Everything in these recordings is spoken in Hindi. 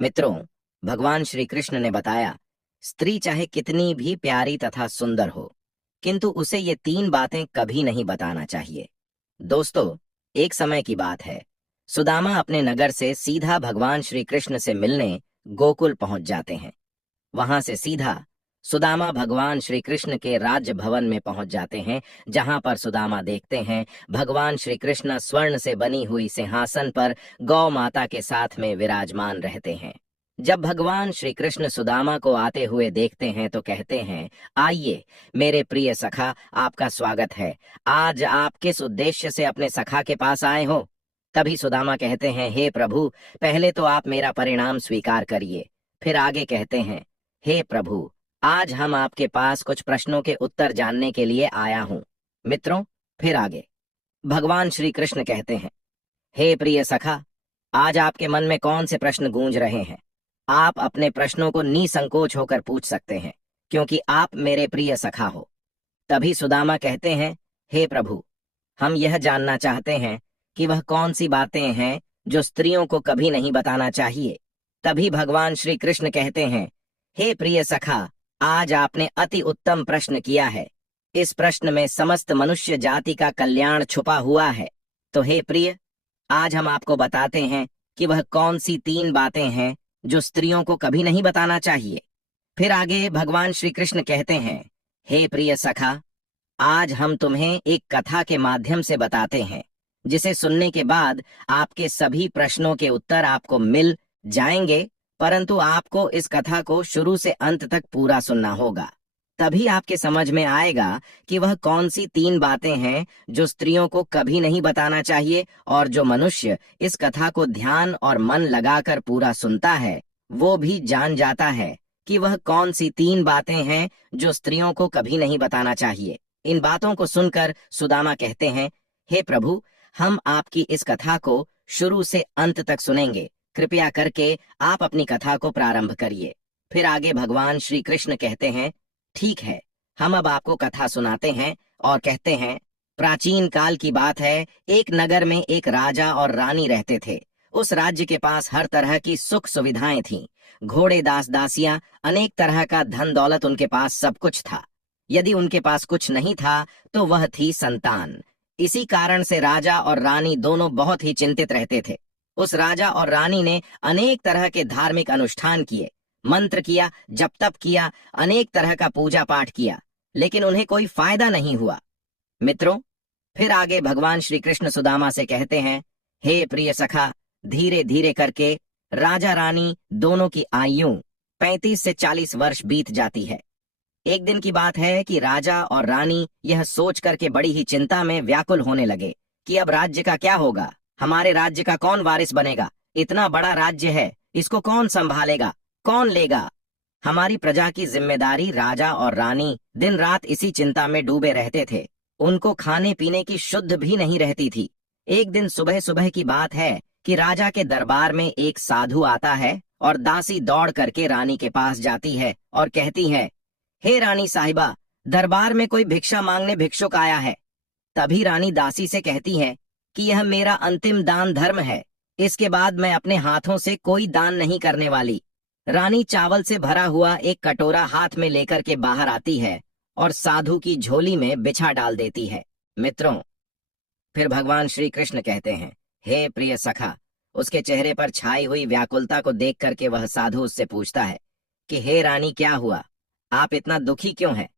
मित्रों, भगवान श्री कृष्ण ने बताया, स्त्री चाहे कितनी भी प्यारी तथा सुंदर हो, किंतु उसे ये तीन बातें कभी नहीं बताना चाहिए। दोस्तों, एक समय की बात है। सुदामा अपने नगर से सीधा भगवान श्री कृष्ण से मिलने गोकुल पहुंच जाते हैं। वहां से सीधा सुदामा भगवान श्री कृष्ण के राज्य भवन में पहुंच जाते हैं, जहां पर सुदामा देखते हैं भगवान श्री कृष्ण स्वर्ण से बनी हुई सिंहासन पर गौ माता के साथ में विराजमान रहते हैं। जब भगवान श्री कृष्ण सुदामा को आते हुए देखते हैं तो कहते हैं, आइए मेरे प्रिय सखा, आपका स्वागत है। आज आप किस उद्देश्य से अपने सखा के पास आए हो? तभी सुदामा कहते हैं, हे प्रभु, पहले तो आप मेरा परिणाम स्वीकार करिए। फिर आगे कहते हैं, हे प्रभु, आज हम आपके पास कुछ प्रश्नों के उत्तर जानने के लिए आया हूं। मित्रों, फिर आगे भगवान श्री कृष्ण कहते हैं, हे प्रिय सखा, आज आपके मन में कौन से प्रश्न गूंज रहे हैं? आप अपने प्रश्नों को निसंकोच होकर पूछ सकते हैं, क्योंकि आप मेरे प्रिय सखा हो। तभी सुदामा कहते हैं, हे प्रभु, हम यह जानना चाहते हैं कि वह कौन सी बातें हैं जो स्त्रियों को कभी नहीं बताना चाहिए। तभी भगवान श्री कृष्ण कहते हैं, हे प्रिय सखा, आज आपने अति उत्तम प्रश्न किया है। इस प्रश्न में समस्त मनुष्य जाति का कल्याण छुपा हुआ है। तो हे प्रिय, आज हम आपको बताते हैं कि वह कौन सी तीन बातें हैं जो स्त्रियों को कभी नहीं बताना चाहिए। फिर आगे भगवान श्री कृष्ण कहते हैं, हे प्रिय सखा, आज हम तुम्हें एक कथा के माध्यम से बताते हैं, जिसे सुनने के बाद आपके सभी प्रश्नों के उत्तर आपको मिल जाएंगे, परंतु आपको इस कथा को शुरू से अंत तक पूरा सुनना होगा। तभी आपके समझ में आएगा कि वह कौन सी तीन बातें हैं जो स्त्रियों को कभी नहीं बताना चाहिए, और जो मनुष्य इस कथा को ध्यान और मन लगाकर पूरा सुनता है, वो भी जान जाता है कि वह कौन सी तीन बातें हैं जो स्त्रियों को कभी नहीं बताना चाहिए। इन बातों को सुनकर सुदामा कहते हैं, हे प्रभु, हम आपकी इस कथा को शुरू से अंत तक सुनेंगे। कृपया करके आप अपनी कथा को प्रारंभ करिए। फिर आगे भगवान श्री कृष्ण कहते हैं, ठीक है, हम अब आपको कथा सुनाते हैं। और कहते हैं, प्राचीन काल की बात है, एक नगर में एक राजा और रानी रहते थे। उस राज्य के पास हर तरह की सुख सुविधाएं थीं। घोड़े, दास दासियां, अनेक तरह का धन दौलत, उनके पास सब कुछ था। यदि उनके पास कुछ नहीं था तो वह थी संतान। इसी कारण से राजा और रानी दोनों बहुत ही चिंतित रहते थे। उस राजा और रानी ने अनेक तरह के धार्मिक अनुष्ठान किए, मंत्र किया, जप तप किया, अनेक तरह का पूजा पाठ किया, लेकिन उन्हें कोई फायदा नहीं हुआ। मित्रों, फिर आगे भगवान श्री कृष्ण सुदामा से कहते हैं, हे प्रिय सखा, धीरे धीरे करके राजा रानी दोनों की आयु 35 से 40 वर्ष बीत जाती है। एक दिन की बात है कि राजा और रानी यह सोच करके बड़ी ही चिंता में व्याकुल होने लगे कि अब राज्य का क्या होगा, हमारे राज्य का कौन वारिस बनेगा? इतना बड़ा राज्य है, इसको कौन संभालेगा, कौन लेगा? हमारी प्रजा की जिम्मेदारी। राजा और रानी दिन रात इसी चिंता में डूबे रहते थे। उनको खाने पीने की शुद्ध भी नहीं रहती थी। एक दिन सुबह सुबह की बात है कि राजा के दरबार में एक साधु आता है और दासी दौड़ करके रानी के पास जाती है और कहती है, हे रानी साहिबा, दरबार में कोई भिक्षा मांगने भिक्षुक आया है। तभी रानी दासी से कहती है कि यह मेरा अंतिम दान धर्म है, इसके बाद मैं अपने हाथों से कोई दान नहीं करने वाली। रानी चावल से भरा हुआ एक कटोरा हाथ में लेकर के बाहर आती है और साधु की झोली में बिछा डाल देती है। मित्रों, फिर भगवान श्री कृष्ण कहते हैं, हे प्रिय सखा, उसके चेहरे पर छाई हुई व्याकुलता को देख करके वह साधु उससे पूछता है कि हे रानी, क्या हुआ, आप इतना दुखी क्यों हैं?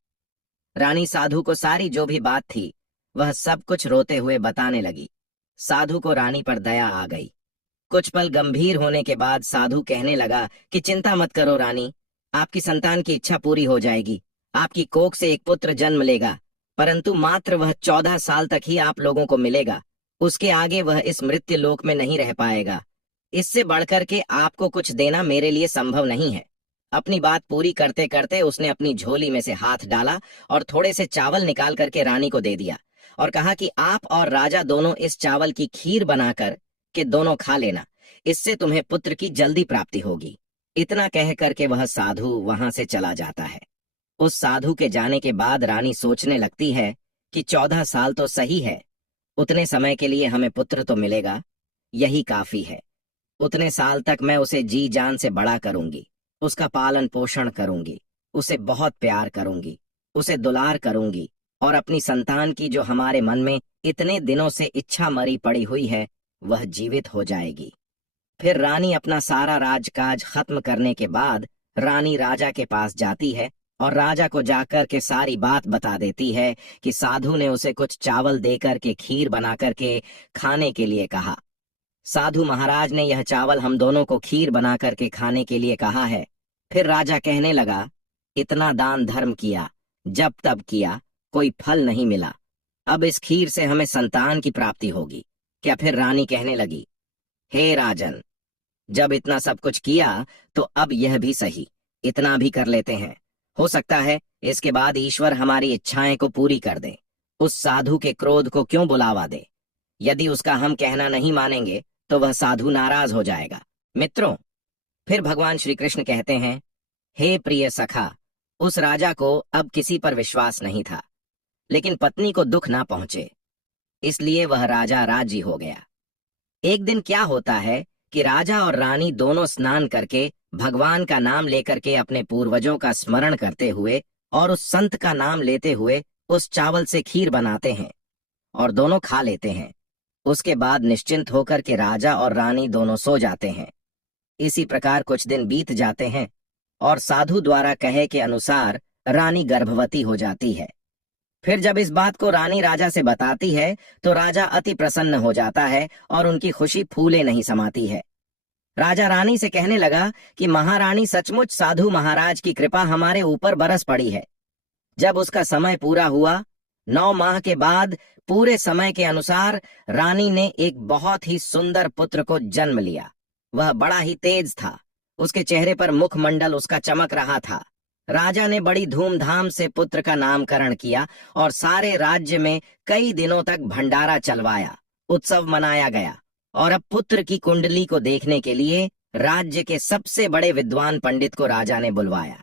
रानी साधु को सारी जो भी बात थी वह सब कुछ रोते हुए बताने लगी। साधु को रानी पर दया आ गई। कुछ पल गंभीर होने के बाद साधु कहने लगा कि चिंता मत करो रानी, आपकी संतान की इच्छा पूरी हो जाएगी। आपकी कोख से एक पुत्र जन्म लेगा, परंतु मात्र वह 14 साल तक ही आप लोगों को मिलेगा। उसके आगे वह इस मृत्यु लोक में नहीं रह पाएगा। इससे बढ़कर के आपको कुछ देना मेरे लिए संभव नहीं है। अपनी बात पूरी करते करते उसने अपनी झोली में से हाथ डाला और थोड़े से चावल निकाल करके रानी को दे दिया और कहा कि आप और राजा दोनों इस चावल की खीर बनाकर के दोनों खा लेना, इससे तुम्हें पुत्र की जल्दी प्राप्ति होगी। इतना कह करके वह साधु वहां से चला जाता है। उस साधु के जाने के बाद रानी सोचने लगती है कि 14 साल तो सही है, उतने समय के लिए हमें पुत्र तो मिलेगा, यही काफी है। उतने साल तक मैं उसे जी जान से बड़ा करूंगी, उसका पालन पोषण करूंगी, उसे बहुत प्यार करूंगी, उसे दुलार करूंगी, और अपनी संतान की जो हमारे मन में इतने दिनों से इच्छा मरी पड़ी हुई है वह जीवित हो जाएगी। फिर रानी अपना सारा राजकाज खत्म करने के बाद रानी राजा के पास जाती है और राजा को जाकर के सारी बात बता देती है कि साधु ने उसे कुछ चावल देकर के खीर बना करके खाने के लिए कहा। साधु महाराज ने यह चावल हम दोनों को खीर बना करके खाने के लिए कहा है। फिर राजा कहने लगा, इतना दान धर्म किया, जब तब किया, कोई फल नहीं मिला, अब इस खीर से हमें संतान की प्राप्ति होगी क्या? फिर रानी कहने लगी, हे राजन, जब इतना सब कुछ किया तो अब यह भी सही, इतना भी कर लेते हैं। हो सकता है इसके बाद ईश्वर हमारी इच्छाएं को पूरी कर दे। उस साधु के क्रोध को क्यों बुलावा दे? यदि उसका हम कहना नहीं मानेंगे तो वह साधु नाराज हो जाएगा। मित्रों, फिर भगवान श्री कृष्ण कहते हैं, हे प्रिय सखा, उस राजा को अब किसी पर विश्वास नहीं था, लेकिन पत्नी को दुख ना पहुंचे, इसलिए वह राजा राजी हो गया। एक दिन क्या होता है कि राजा और रानी दोनों स्नान करके भगवान का नाम लेकर के अपने पूर्वजों का स्मरण करते हुए और उस संत का नाम लेते हुए उस चावल से खीर बनाते हैं और दोनों खा लेते हैं। उसके बाद निश्चिंत होकर के राजा और रानी दोनों सो जाते हैं। इसी प्रकार कुछ दिन बीत जाते हैं और साधु द्वारा कहे के अनुसार रानी गर्भवती हो जाती है। फिर जब इस बात को रानी राजा से बताती है तो राजा अति प्रसन्न हो जाता है और उनकी खुशी फूले नहीं समाती है। राजा रानी से कहने लगा कि महारानी, सचमुच साधु महाराज की कृपा हमारे ऊपर बरस पड़ी है। जब उसका समय पूरा हुआ, 9 माह के बाद पूरे समय के अनुसार रानी ने एक बहुत ही सुंदर पुत्र को जन्म लिया। वह बड़ा ही तेज था, उसके चेहरे पर मुखमंडल उसका चमक रहा था। राजा ने बड़ी धूमधाम से पुत्र का नामकरण किया और सारे राज्य में कई दिनों तक भंडारा चलवाया, उत्सव मनाया गया। और अब पुत्र की कुंडली को देखने के लिए राज्य के सबसे बड़े विद्वान पंडित को राजा ने बुलवाया।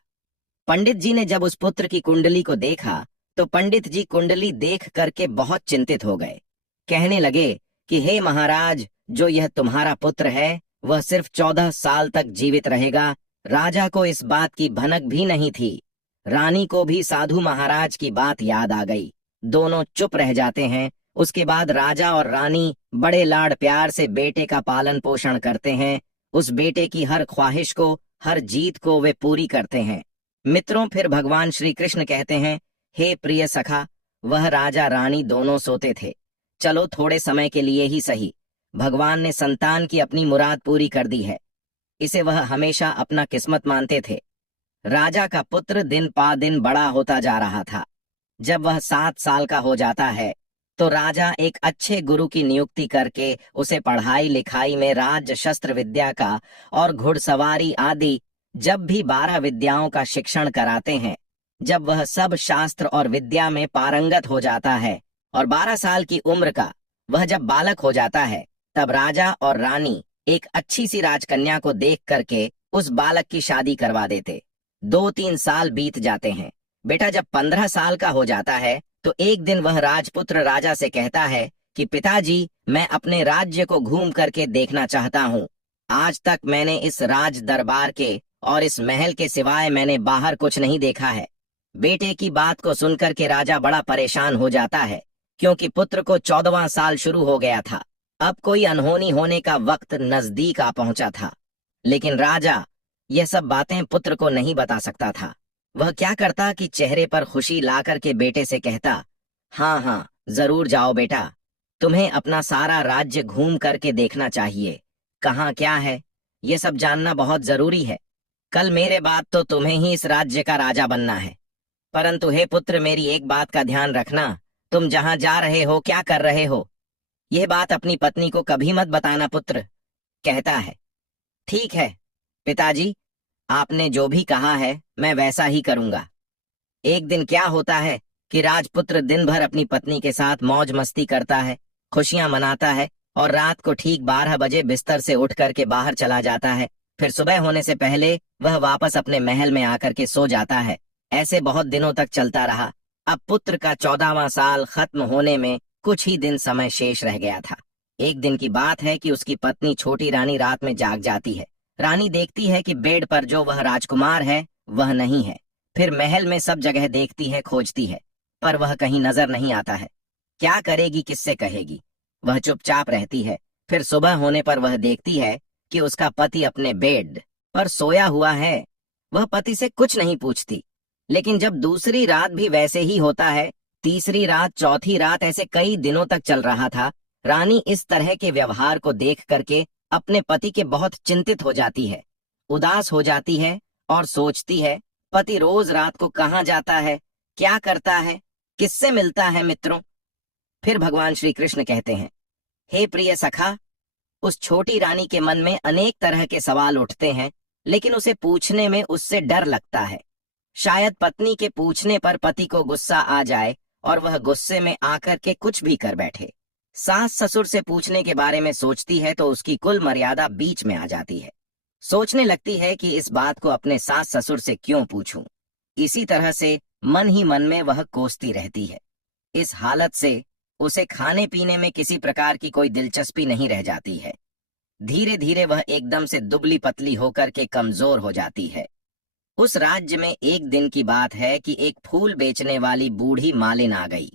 पंडित जी ने जब उस पुत्र की कुंडली को देखा तो पंडित जी कुंडली देख करके बहुत चिंतित हो गए। कहने लगे कि हे महाराज, जो यह तुम्हारा पुत्र है वह सिर्फ 14 साल तक जीवित रहेगा। राजा को इस बात की भनक भी नहीं थी। रानी को भी साधु महाराज की बात याद आ गई। दोनों चुप रह जाते हैं। उसके बाद राजा और रानी बड़े लाड़ प्यार से बेटे का पालन पोषण करते हैं। उस बेटे की हर ख्वाहिश को, हर जीत को वे पूरी करते हैं। मित्रों, फिर भगवान श्री कृष्ण कहते हैं, हे प्रिय सखा, वह राजा रानी दोनों सोते थे। चलो थोड़े समय के लिए ही सही, भगवान ने संतान की अपनी मुराद पूरी कर दी है। इसे वह हमेशा अपना किस्मत मानते थे। राजा का पुत्र दिन पा दिन बड़ा होता जा रहा था। जब वह 7 साल का हो जाता है तो राजा एक अच्छे गुरु की नियुक्ति करके उसे पढ़ाई लिखाई में राज्य शस्त्र विद्या का और घुड़सवारी आदि जब भी 12 विद्याओं का शिक्षण कराते हैं। जब वह सब शास्त्र और विद्या में पारंगत हो जाता है और 12 साल की उम्र का वह जब बालक हो जाता है, तब राजा और रानी एक अच्छी सी राजकन्या को देख करके उस बालक की शादी करवा देते। 2-3 साल बीत जाते हैं। बेटा जब 15 साल का हो जाता है तो एक दिन वह राजपुत्र राजा से कहता है कि पिताजी, मैं अपने राज्य को घूम करके देखना चाहता हूँ। आज तक मैंने इस राज दरबार के और इस महल के सिवाय मैंने बाहर कुछ नहीं देखा है। बेटे की बात को सुनकर के राजा बड़ा परेशान हो जाता है, क्योंकि पुत्र को 14वां साल शुरू हो गया था। अब कोई अनहोनी होने का वक्त नजदीक आ पहुंचा था। लेकिन राजा यह सब बातें पुत्र को नहीं बता सकता था। वह क्या करता कि चेहरे पर खुशी ला करके बेटे से कहता, हाँ हाँ, जरूर जाओ बेटा, तुम्हें अपना सारा राज्य घूम करके देखना चाहिए। कहाँ क्या है ये सब जानना बहुत जरूरी है। कल मेरे बाद तो तुम्हें ही इस राज्य का राजा बनना है। परंतु हे पुत्र, मेरी एक बात का ध्यान रखना, तुम जहाँ जा रहे हो, क्या कर रहे हो, यह बात अपनी पत्नी को कभी मत बताना पुत्र। कहता है, ठीक है पिताजी, आपने जो भी कहा है मैं वैसा ही करूंगा। एक दिन क्या होता है कि राजपुत्र दिन भर अपनी पत्नी के साथ मौज मस्ती करता है, खुशियां मनाता है और रात को ठीक 12 बजे बिस्तर से उठ करके बाहर चला जाता है। फिर सुबह होने से पहले वह वापस अपने महल में आकर के सो जाता है। ऐसे बहुत दिनों तक चलता रहा। अब पुत्र का 14वां साल खत्म होने में कुछ ही दिन समय शेष रह गया था। एक दिन की बात है कि उसकी पत्नी छोटी रानी रात में जाग जाती है। रानी देखती है कि बेड पर जो वह राजकुमार है वह नहीं है। फिर महल में सब जगह देखती है, खोजती है, पर वह कहीं नजर नहीं आता है। क्या करेगी, किससे कहेगी? वह चुपचाप रहती है। फिर सुबह होने पर वह देखती है कि उसका पति अपने बेड पर सोया हुआ है। वह पति से कुछ नहीं पूछती। लेकिन जब दूसरी रात भी वैसे ही होता है, तीसरी रात, चौथी रात, ऐसे कई दिनों तक चल रहा था, रानी इस तरह के व्यवहार को देख करके अपने पति के बहुत चिंतित हो जाती है, उदास हो जाती है और सोचती है, पति रोज रात को कहाँ जाता है, क्या करता है, किससे मिलता है मित्रों? फिर भगवान श्री कृष्ण कहते हैं, हे प्रिय सखा, उस छोटी रानी के मन में अनेक तरह के सवाल उठते हैं, लेकिन उसे पूछने में उससे डर लगता है। शायद पत्नी के पूछने पर पति को गुस्सा आ जाए और वह गुस्से में आकर के कुछ भी कर बैठे। सास ससुर से पूछने के बारे में सोचती है तो उसकी कुल मर्यादा बीच में आ जाती है। सोचने लगती है कि इस बात को अपने सास ससुर से क्यों पूछूं। इसी तरह से मन ही मन में वह कोसती रहती है। इस हालत से उसे खाने पीने में किसी प्रकार की कोई दिलचस्पी नहीं रह जाती है। धीरे धीरे वह एकदम से दुबली पतली होकर के कमजोर हो जाती है। उस राज्य में एक दिन की बात है कि एक फूल बेचने वाली बूढ़ी मालिन आ गई।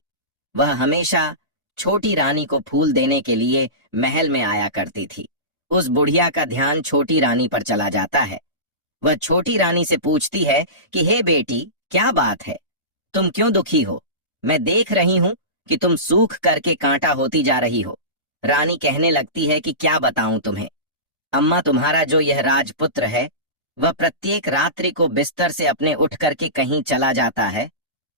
वह हमेशा छोटी रानी को फूल देने के लिए महल में आया करती थी। उस बुढ़िया का ध्यान छोटी रानी पर चला जाता है। वह छोटी रानी से पूछती है कि हे बेटी, क्या बात है, तुम क्यों दुखी हो? मैं देख रही हूं कि तुम सूख करके कांटा होती जा रही हो। रानी कहने लगती है कि क्या बताऊं तुम्हें अम्मा, तुम्हारा जो यह राजपुत्र है वह प्रत्येक रात्रि को बिस्तर से अपने उठ करके कहीं चला जाता है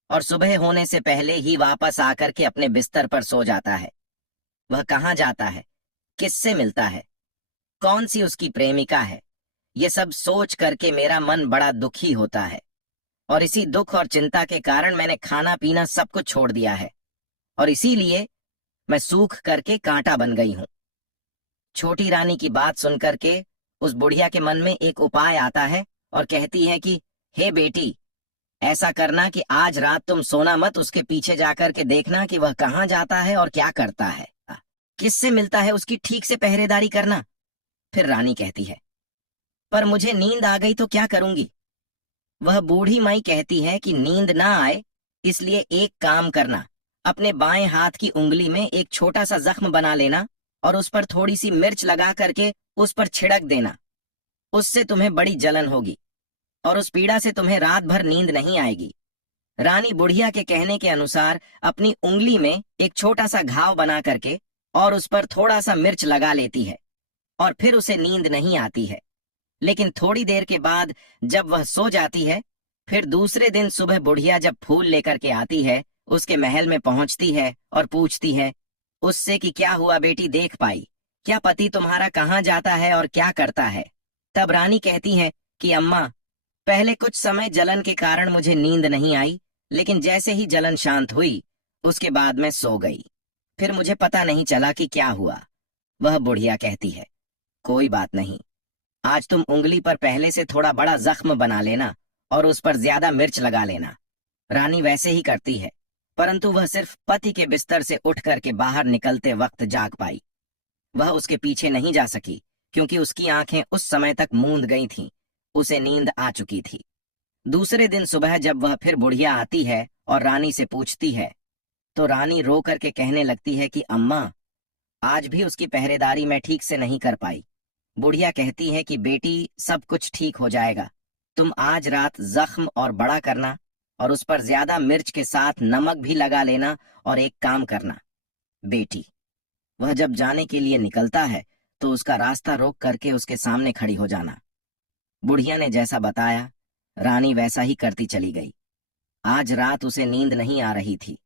और सुबह होने से पहले ही वापस आकर के अपने बिस्तर पर सो जाता है। वह कहाँ जाता है, किससे मिलता है, कौन सी उसकी प्रेमिका है, ये सब सोच करके मेरा मन बड़ा दुखी होता है और इसी दुख और चिंता के कारण मैंने खाना पीना सब कुछ छोड़ दिया है और इसीलिए मैं सूख करके कांटा बन गई हूं। छोटी रानी की बात सुनकर के उस बुढ़िया के मन में एक उपाय आता है और कहती है कि हे बेटी, ऐसा करना कि आज रात तुम सोना मत, उसके पीछे जाकर के देखना कि वह कहाँ जाता है और क्या करता है, किससे मिलता है, उसकी ठीक से पहरेदारी करना। फिर रानी कहती है, पर मुझे नींद आ गई तो क्या करूंगी? वह बूढ़ी माई कहती है कि नींद ना आए इसलिए एक काम करना, अपने बाएं हाथ की उंगली में एक छोटा सा जख्म बना लेना और उस पर थोड़ी सी मिर्च लगा करके उस पर छिड़क देना। उससे तुम्हें बड़ी जलन होगी और उस पीड़ा से तुम्हें रात भर नींद नहीं आएगी। रानी बुढ़िया के कहने के अनुसार अपनी उंगली में एक छोटा सा घाव बना करके और उस पर थोड़ा सा मिर्च लगा लेती है और फिर उसे नींद नहीं आती है। लेकिन थोड़ी देर के बाद जब वह सो जाती है, फिर दूसरे दिन सुबह बुढ़िया जब फूल लेकर के आती है, उसके महल में पहुंचती है और पूछती है उससे कि क्या हुआ बेटी, देख पाई क्या पति तुम्हारा कहाँ जाता है और क्या करता है? तब रानी कहती है कि अम्मा, पहले कुछ समय जलन के कारण मुझे नींद नहीं आई, लेकिन जैसे ही जलन शांत हुई उसके बाद मैं सो गई, फिर मुझे पता नहीं चला कि क्या हुआ। वह बुढ़िया कहती है, कोई बात नहीं, आज तुम उंगली पर पहले से थोड़ा बड़ा जख्म बना लेना और उस पर ज्यादा मिर्च लगा लेना। रानी वैसे ही करती है, परंतु वह सिर्फ पति के बिस्तर से उठ करके बाहर निकलते वक्त जाग पाई। वह उसके पीछे नहीं जा सकी क्योंकि उसकी आंखें उस समय तक मूंद गई थीं, उसे नींद आ चुकी थी। दूसरे दिन सुबह जब वह फिर बुढ़िया आती है और रानी से पूछती है तो रानी रो करके कहने लगती है कि अम्मा, आज भी उसकी पहरेदारी मैं ठीक से नहीं कर पाई। बुढ़िया कहती है कि बेटी, सब कुछ ठीक हो जाएगा, तुम आज रात जख्म और बड़ा करना और उस पर ज्यादा मिर्च के साथ नमक भी लगा लेना और एक काम करना बेटी, वह जब जाने के लिए निकलता है तो उसका रास्ता रोक करके उसके सामने खड़ी हो जाना। बुढ़िया ने जैसा बताया रानी वैसा ही करती चली गई। आज रात उसे नींद नहीं आ रही थी।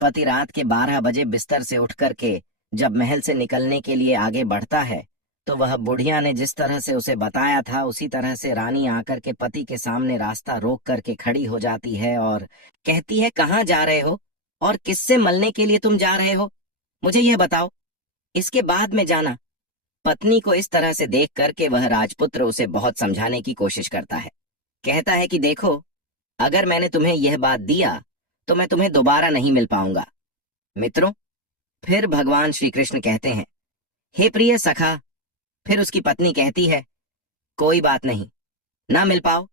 पति रात के 12 बजे बिस्तर से उठ करके जब महल से निकलने के लिए आगे बढ़ता है तो वह बुढ़िया ने जिस तरह से उसे बताया था उसी तरह से रानी आकर के पति के सामने रास्ता रोक करके खड़ी हो जाती है और कहती है, कहाँ जा रहे हो और किससे मिलने के लिए तुम जा रहे हो, मुझे यह बताओ, इसके बाद में जाना। पत्नी को इस तरह से देख करके वह राजपुत्र उसे बहुत समझाने की कोशिश करता है। कहता है कि देखो, अगर मैंने तुम्हें यह बात दिया तो मैं तुम्हें दोबारा नहीं मिल पाऊंगा। मित्रों, फिर भगवान श्री कृष्ण कहते हैं हे प्रिय सखा, फिर उसकी पत्नी कहती है, कोई बात नहीं, ना मिल पाओ,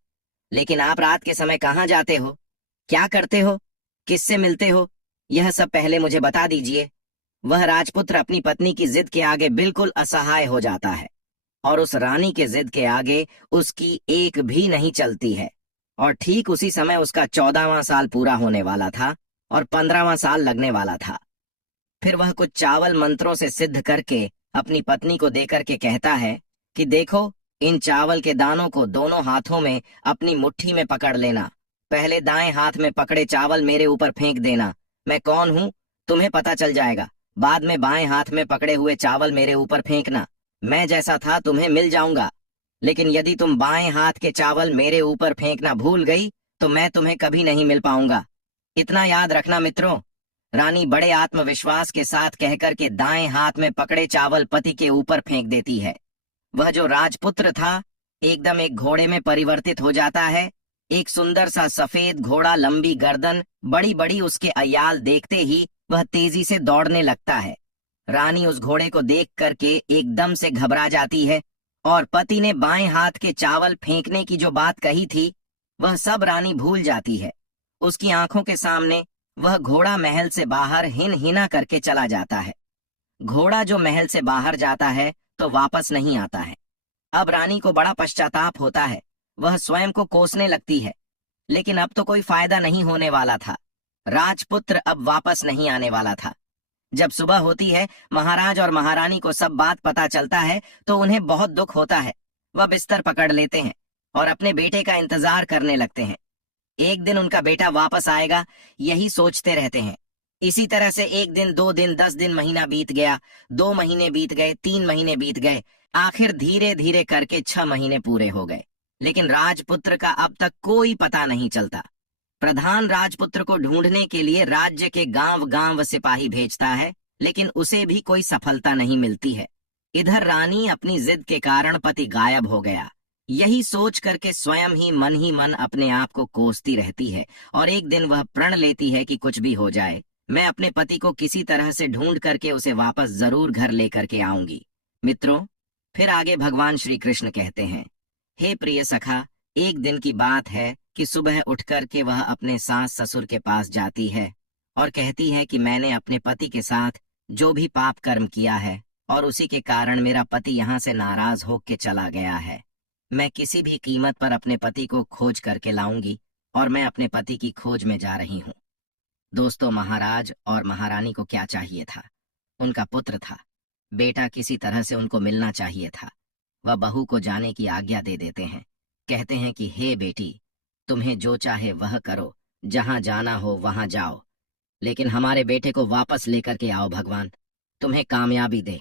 लेकिन आप रात के समय कहाँ जाते हो, क्या करते हो, किससे मिलते हो, यह सब पहले मुझे बता दीजिए। वह राजपुत्र अपनी पत्नी की जिद के आगे बिल्कुल असहाय हो जाता है और उस रानी के जिद के आगे उसकी एक भी नहीं चलती है। और ठीक उसी समय उसका 14वां साल पूरा होने वाला था और 15वां साल लगने वाला था। फिर वह कुछ चावल मंत्रों से सिद्ध करके अपनी पत्नी को देकर के कहता है कि देखो, इन चावल के दानों को दोनों हाथों में अपनी मुट्ठी में पकड़ लेना। पहले दाएं हाथ में पकड़े चावल मेरे ऊपर फेंक देना। मैं कौन हूं तुम्हें पता चल जाएगा। बाद में बाएं हाथ में पकड़े हुए चावल मेरे ऊपर फेंकना। मैं जैसा था तुम्हें मिल जाऊंगा। लेकिन यदि तुम बाएं हाथ के चावल मेरे ऊपर फेंकना भूल गई तो मैं तुम्हें कभी नहीं मिल पाऊंगा। इतना याद रखना मित्रों। रानी बड़े आत्मविश्वास के साथ कहकर के दाएं हाथ में पकड़े चावल पति के ऊपर फेंक देती है। वह जो राजपुत्र था एकदम एक घोड़े में परिवर्तित हो जाता है। एक सुंदर सा सफेद घोड़ा, लंबी गर्दन, बड़ी बड़ी उसके अयाल देखते ही वह तेजी से दौड़ने लगता है। रानी उस घोड़े को देख करके एकदम से घबरा जाती है और पति ने बाएं हाथ के चावल फेंकने की जो बात कही थी वह सब रानी भूल जाती है। उसकी आंखों के सामने वह घोड़ा महल से बाहर हिन हिना करके चला जाता है। घोड़ा जो महल से बाहर जाता है तो वापस नहीं आता है। अब रानी को बड़ा पश्चाताप होता है। वह स्वयं को कोसने लगती है, लेकिन अब तो कोई फायदा नहीं होने वाला था। राजपुत्र अब वापस नहीं आने वाला था। जब सुबह होती है, महाराज और महारानी को सब बात पता चलता है तो उन्हें बहुत दुख होता है। वह बिस्तर पकड़ लेते हैं और अपने बेटे का इंतजार करने लगते हैं। एक दिन उनका बेटा वापस आएगा, यही सोचते रहते हैं। इसी तरह से 1 दिन, 2 दिन, 10 दिन, महीना बीत गया, 2 महीने बीत गए, 3 महीने बीत गए, आखिर धीरे धीरे करके 6 महीने पूरे हो गए। लेकिन राजपुत्र का अब तक कोई पता नहीं चलता। प्रधान राजपुत्र को ढूंढने के लिए राज्य के गांव गांव सिपाही भेजता है, लेकिन उसे भी कोई सफलता नहीं मिलती है। इधर रानी अपनी जिद के कारण पति गायब हो गया, यही सोच करके स्वयं ही मन अपने आप को कोसती रहती है। और एक दिन वह प्रण लेती है कि कुछ भी हो जाए, मैं अपने पति को किसी तरह से ढूंढ करके उसे वापस जरूर घर लेकर के आऊंगी। मित्रों, फिर आगे भगवान श्री कृष्ण कहते हैं, हे प्रिय सखा, एक दिन की बात है कि सुबह उठ करके वह अपने सास ससुर के पास जाती है और कहती है कि मैंने अपने पति के साथ जो भी पाप कर्म किया है और उसी के कारण मेरा पति यहाँ से नाराज होकर चला गया है। मैं किसी भी कीमत पर अपने पति को खोज करके लाऊंगी और मैं अपने पति की खोज में जा रही हूँ। दोस्तों, महाराज और महारानी को क्या चाहिए था? उनका पुत्र था, बेटा किसी तरह से उनको मिलना चाहिए था। वह बहू को जाने की आज्ञा दे देते हैं। कहते हैं कि हे बेटी, तुम्हें जो चाहे वह करो, जहां जाना हो वहां जाओ, लेकिन हमारे बेटे को वापस लेकर के आओ, भगवान तुम्हें कामयाबी दे।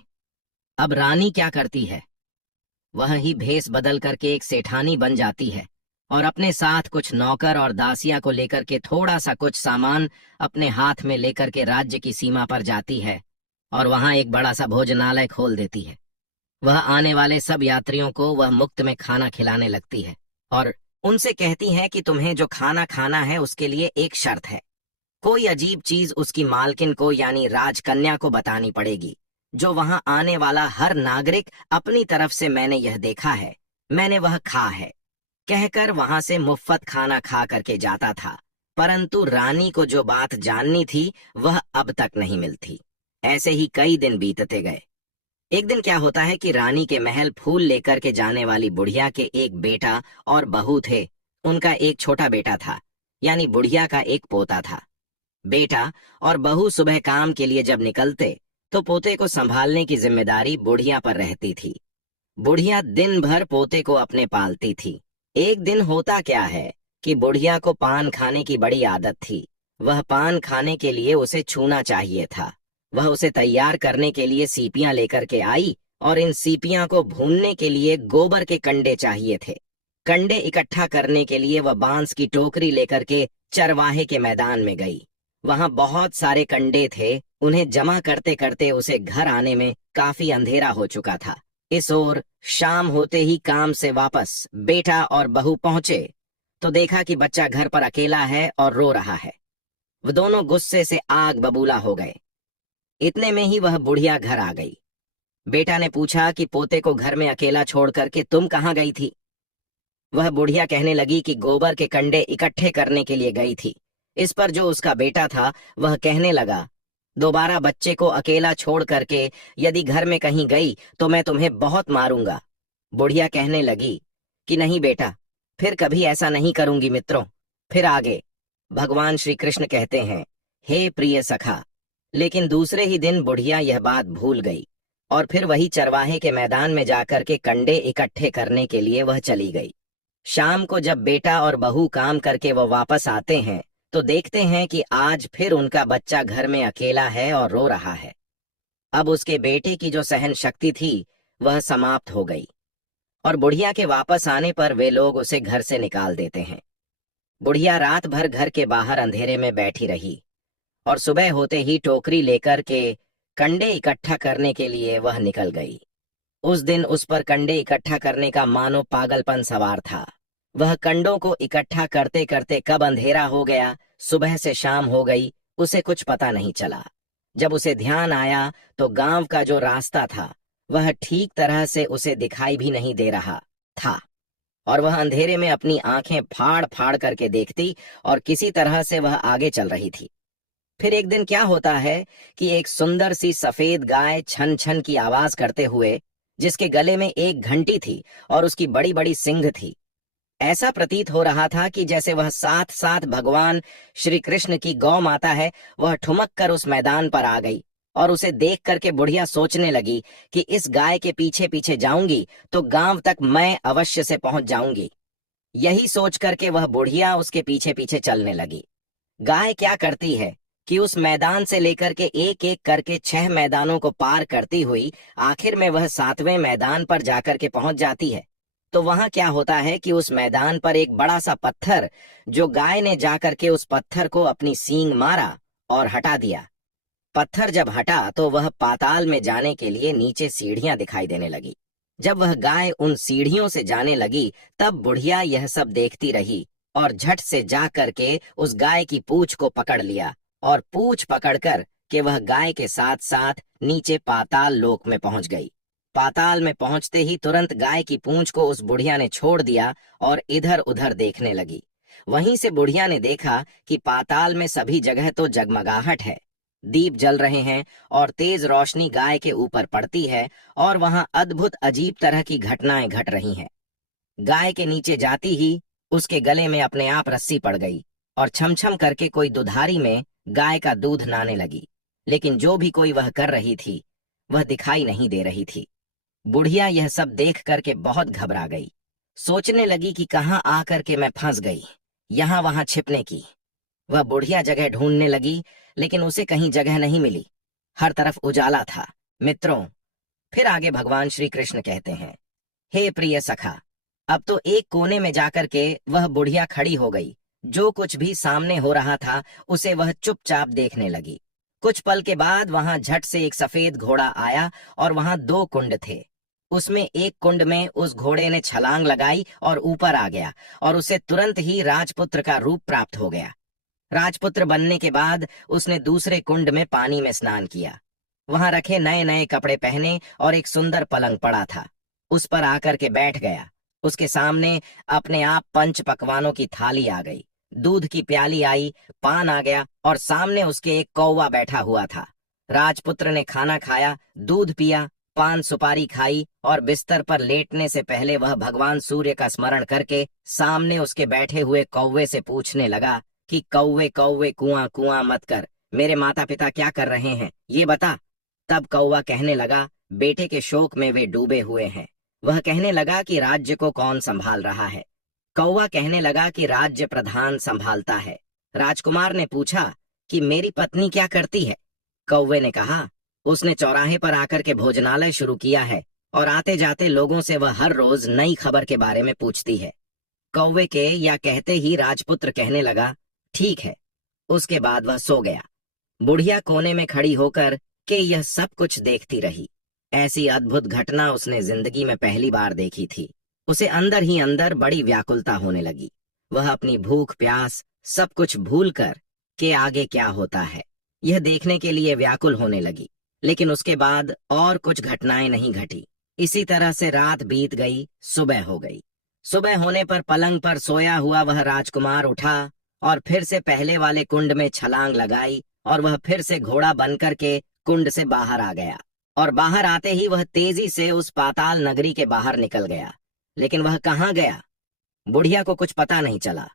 अब रानी क्या करती है? वह ही भेष बदल करके एक सेठानी बन जाती है और अपने साथ कुछ नौकर और दासिया को लेकर के थोड़ा सा कुछ सामान अपने हाथ में लेकर के राज्य की सीमा पर जाती है और वहां एक बड़ा सा भोजनालय खोल देती है। वह आने वाले सब यात्रियों को वह मुफ्त में खाना खिलाने लगती है और उनसे कहती है कि तुम्हें जो खाना खाना है उसके लिए एक शर्त है। कोई अजीब चीज उसकी मालकिन को यानी राजकन्या को बतानी पड़ेगी, जो वहां आने वाला हर नागरिक अपनी तरफ से मैंने यह देखा है, मैंने वह खा है, कहकर वहां से मुफ्त खाना खा करके जाता था। परंतु रानी को जो बात जाननी थी वह अब तक नहीं मिलती। ऐसे ही कई दिन बीतते गए। एक दिन क्या होता है कि रानी के महल फूल लेकर के जाने वाली बुढ़िया के एक बेटा और बहू थे। उनका एक छोटा बेटा था, यानी बुढ़िया का एक पोता था। बेटा और बहू सुबह काम के लिए जब निकलते तो पोते को संभालने की जिम्मेदारी बुढ़िया पर रहती थी। बुढ़िया दिन भर पोते को अपने पालती थी। एक दिन होता क्या है कि बुढ़िया को पान खाने की बड़ी आदत थी। वह पान खाने के लिए उसे छूना चाहिए था। वह उसे तैयार करने के लिए सीपियां लेकर के आई और इन सीपियां को भूनने के लिए गोबर के कंडे चाहिए थे। कंडे इकट्ठा करने के लिए वह बांस की टोकरी लेकर के चरवाहे के मैदान में गई। वहां बहुत सारे कंडे थे। उन्हें जमा करते करते उसे घर आने में काफी अंधेरा हो चुका था। इस ओर शाम होते ही काम से वापस बेटा और बहू पहुंचे तो देखा कि बच्चा घर पर अकेला है और रो रहा है। वह दोनों गुस्से से आग बबूला हो गए। इतने में ही वह बुढ़िया घर आ गई। बेटा ने पूछा कि पोते को घर में अकेला छोड़ करके तुम कहाँ गई थी? वह बुढ़िया कहने लगी कि गोबर के कंडे इकट्ठे करने के लिए गई थी। इस पर जो उसका बेटा था वह कहने लगा, दोबारा बच्चे को अकेला छोड़ करके यदि घर में कहीं गई तो मैं तुम्हें बहुत मारूंगा। बुढ़िया कहने लगी कि नहीं बेटा, फिर कभी ऐसा नहीं करूंगी मित्रों। फिर आगे भगवान श्री कृष्ण कहते हैं, हे प्रिय सखा। लेकिन दूसरे ही दिन बुढ़िया यह बात भूल गई और फिर वही चरवाहे के मैदान में जाकर के कंडे इकट्ठे करने के लिए वह चली गई। शाम को जब बेटा और बहू काम करके वह वापस आते हैं तो देखते हैं कि आज फिर उनका बच्चा घर में अकेला है और रो रहा है। अब उसके बेटे की जो सहन शक्ति थी वह समाप्त हो गई और बुढ़िया के वापस आने पर वे लोग उसे घर से निकाल देते हैं। बुढ़िया रात भर घर के बाहर अंधेरे में बैठी रही और सुबह होते ही टोकरी लेकर के कंडे इकट्ठा करने के लिए वह निकल गई। उस दिन उस पर कंडे इकट्ठा करने का मानो पागलपन सवार था। वह कंडों को इकट्ठा करते करते कब अंधेरा हो गया, सुबह से शाम हो गई, उसे कुछ पता नहीं चला। जब उसे ध्यान आया तो गांव का जो रास्ता था वह ठीक तरह से उसे दिखाई भी नहीं दे रहा था और वह अंधेरे में अपनी आंखें फाड़ फाड़ करके देखती और किसी तरह से वह आगे चल रही थी। फिर एक दिन क्या होता है कि एक सुंदर सी सफेद गाय छन छन की आवाज करते हुए, जिसके गले में एक घंटी थी और उसकी बड़ी बड़ी सींग थी, ऐसा प्रतीत हो रहा था कि जैसे वह साथ साथ भगवान श्री कृष्ण की गौ माता है, वह ठुमक कर उस मैदान पर आ गई। और उसे देख करके बुढ़िया सोचने लगी कि इस गाय के पीछे पीछे जाऊंगी तो गांव तक मैं अवश्य से पहुंच जाऊंगी। यही सोच करके वह बुढ़िया उसके पीछे पीछे चलने लगी। गाय क्या करती है कि उस मैदान से लेकर के एक एक करके 6 मैदानों को पार करती हुई आखिर में वह 7वें मैदान पर जाकर के पहुंच जाती है। तो वहां क्या होता है कि उस मैदान पर एक बड़ा सा पत्थर, जो गाय ने जाकर के उस पत्थर को अपनी सींग मारा और हटा दिया। पत्थर जब हटा तो वह पाताल में जाने के लिए नीचे सीढ़ियां दिखाई देने लगी। जब वह गाय उन सीढ़ियों से जाने लगी तब बुढ़िया यह सब देखती रही और झट से जा करके उस गाय की पूंछ को पकड़ लिया और पूंछ पकड़कर के वह गाय के साथ साथ नीचे पाताल लोक में पहुंच गई। पाताल में पहुंचते ही तुरंत गाय की पूंछ को उस बुढ़िया ने छोड़ दिया और इधर उधर देखने लगी। वहीं से बुढ़िया ने देखा कि पाताल में सभी जगह तो जगमगाहट है, दीप जल रहे हैं और तेज रोशनी गाय के ऊपर पड़ती है और वहां अद्भुत अजीब तरह की घटनाएं घट रही हैं। गाय के नीचे जाती ही उसके गले में अपने आप रस्सी पड़ गई और छमछम करके कोई दुधारी में गाय का दूध नाने लगी, लेकिन जो भी कोई वह कर रही थी वह दिखाई नहीं दे रही थी। बुढ़िया यह सब देख करके बहुत घबरा गई। सोचने लगी कि कहाँ आकर के मैं फंस गई, यहाँ वहां छिपने की। वह बुढ़िया जगह ढूंढने लगी लेकिन उसे कहीं जगह नहीं मिली, हर तरफ उजाला था। मित्रों, फिर आगे भगवान श्री कृष्ण कहते हैं, हे प्रिय सखा। अब तो एक कोने में जाकर के वह बुढ़िया खड़ी हो गई। जो कुछ भी सामने हो रहा था उसे वह चुपचाप देखने लगी। कुछ पल के बाद वहां झट से एक सफेद घोड़ा आया और वहां 2 कुंड थे। उसमें एक कुंड में उस घोड़े ने छलांग लगाई और ऊपर आ गया और उसे तुरंत ही राजपुत्र का रूप प्राप्त हो गया। राजपुत्र बनने के बाद उसने दूसरे कुंड में पानी में स्नान किया। वहां रखे नए नए कपड़े पहने और एक सुंदर पलंग पड़ा था, उस पर आकर के बैठ गया। उसके सामने अपने आप 5 पकवानों की थाली आ गई, दूध की प्याली आई, पान आ गया और सामने उसके एक कौवा बैठा हुआ था। राजपुत्र ने खाना खाया, दूध पिया, पान सुपारी खाई और बिस्तर पर लेटने से पहले वह भगवान सूर्य का स्मरण करके सामने उसके बैठे हुए कौवे से पूछने लगा कि कौवे कौवे कुआं कुआं मत कर, मेरे माता पिता क्या कर रहे हैं ये बता। तब कौवा कहने लगा, बेटे के शोक में वे डूबे हुए हैं। वह कहने लगा कि राज्य को कौन संभाल रहा है। कौवा कहने लगा कि राज्य प्रधान संभालता है। राजकुमार ने पूछा कि मेरी पत्नी क्या करती है। कौवे ने कहा, उसने चौराहे पर आकर के भोजनालय शुरू किया है और आते जाते लोगों से वह हर रोज नई खबर के बारे में पूछती है। कौवे के या कहते ही राजपुत्र कहने लगा, ठीक है। उसके बाद वह सो गया। बुढ़िया कोने में खड़ी होकर के यह सब कुछ देखती रही। ऐसी अद्भुत घटना उसने जिंदगी में पहली बार देखी थी। उसे अंदर ही अंदर बड़ी व्याकुलता होने लगी। वह अपनी भूख प्यास सब कुछ भूल कर के आगे क्या होता है यह देखने के लिए व्याकुल होने लगी। लेकिन उसके बाद और कुछ घटनाएं नहीं घटी। इसी तरह से रात बीत गई, सुबह हो गई। सुबह होने पर पलंग पर सोया हुआ वह राजकुमार उठा और फिर से पहले वाले कुंड में छलांग लगाई और वह फिर से घोड़ा बनकर के कुंड से बाहर आ गया। और बाहर आते ही वह तेजी से उस पाताल नगरी के बाहर निकल गया। लेकिन वह कहाँ गया, बुढ़िया को कुछ पता नहीं चला।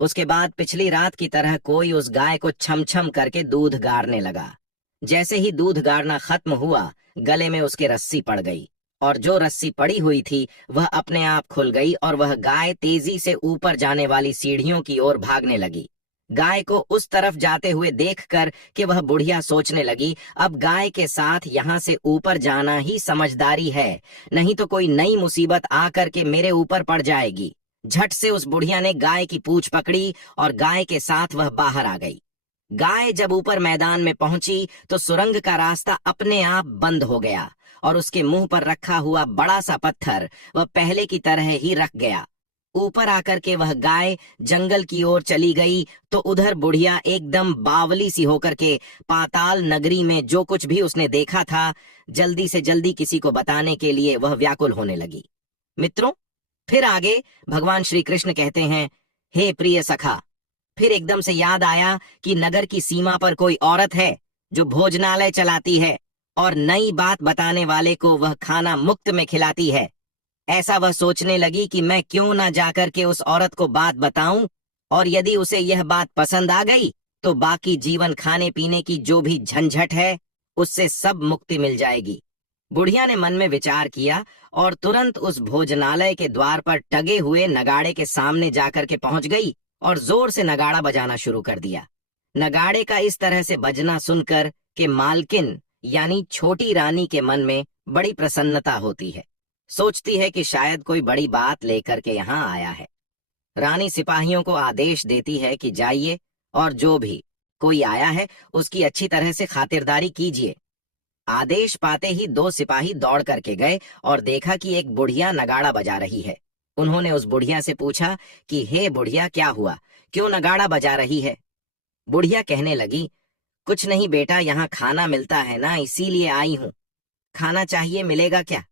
उसके बाद पिछली रात की तरह कोई उस गाय को छम छम करके दूध गारने लगा। जैसे ही दूध गारना खत्म हुआ, गले में उसके रस्सी पड़ गई और जो रस्सी पड़ी हुई थी वह अपने आप खुल गई और वह गाय तेजी से ऊपर जाने वाली सीढ़ियों की ओर भागने लगी। गाय को उस तरफ जाते हुए देखकर कि वह बुढ़िया सोचने लगी, अब गाय के साथ यहाँ से ऊपर जाना ही समझदारी है, नहीं तो कोई नई मुसीबत आकर के मेरे ऊपर पड़ जाएगी। झट से उस बुढ़िया ने गाय की पूंछ पकड़ी और गाय के साथ वह बाहर आ गई। गाय जब ऊपर मैदान में पहुंची तो सुरंग का रास्ता अपने आप बंद हो गया और उसके मुंह पर रखा हुआ बड़ा सा पत्थर वह पहले की तरह ही रख गया। ऊपर आकर के वह गाय जंगल की ओर चली गई तो उधर बुढ़िया एकदम बावली सी होकर के पाताल नगरी में जो कुछ भी उसने देखा था, जल्दी से जल्दी किसी को बताने के लिए वह व्याकुल होने लगी। मित्रों, फिर आगे भगवान श्री कृष्ण कहते हैं, हे प्रिय सखा, फिर एकदम से याद आया कि नगर की सीमा पर कोई औरत है जो भोजनालय चलाती है और नई बात बताने वाले को वह खाना मुफ्त में खिलाती है। ऐसा वह सोचने लगी कि मैं क्यों ना जाकर के उस औरत को बात बताऊं, और यदि उसे यह बात पसंद आ गई तो बाकी जीवन खाने पीने की जो भी झंझट है उससे सब मुक्ति मिल जाएगी। बुढ़िया ने मन में विचार किया और तुरंत उस भोजनालय के द्वार पर टगे हुए नगाड़े के सामने जाकर के पहुंच गई और जोर से नगाड़ा बजाना शुरू कर दिया। नगाड़े का इस तरह से बजना सुनकर कि मालकिन यानी छोटी रानी के मन में बड़ी प्रसन्नता होती है। सोचती है कि शायद कोई बड़ी बात लेकर के यहाँ आया है। रानी सिपाहियों को आदेश देती है कि जाइए और जो भी कोई आया है उसकी अच्छी तरह से खातिरदारी कीजिए। आदेश पाते ही 2 सिपाही दौड़ करके गए और देखा कि एक बुढ़िया नगाड़ा बजा रही है। उन्होंने उस बुढ़िया से पूछा कि हे बुढ़िया, क्या हुआ, क्यों नगाड़ा बजा रही है? बुढ़िया कहने लगी, कुछ नहीं बेटा, यहाँ खाना मिलता है ना, इसीलिए आई हूँ। खाना चाहिए, मिलेगा क्या?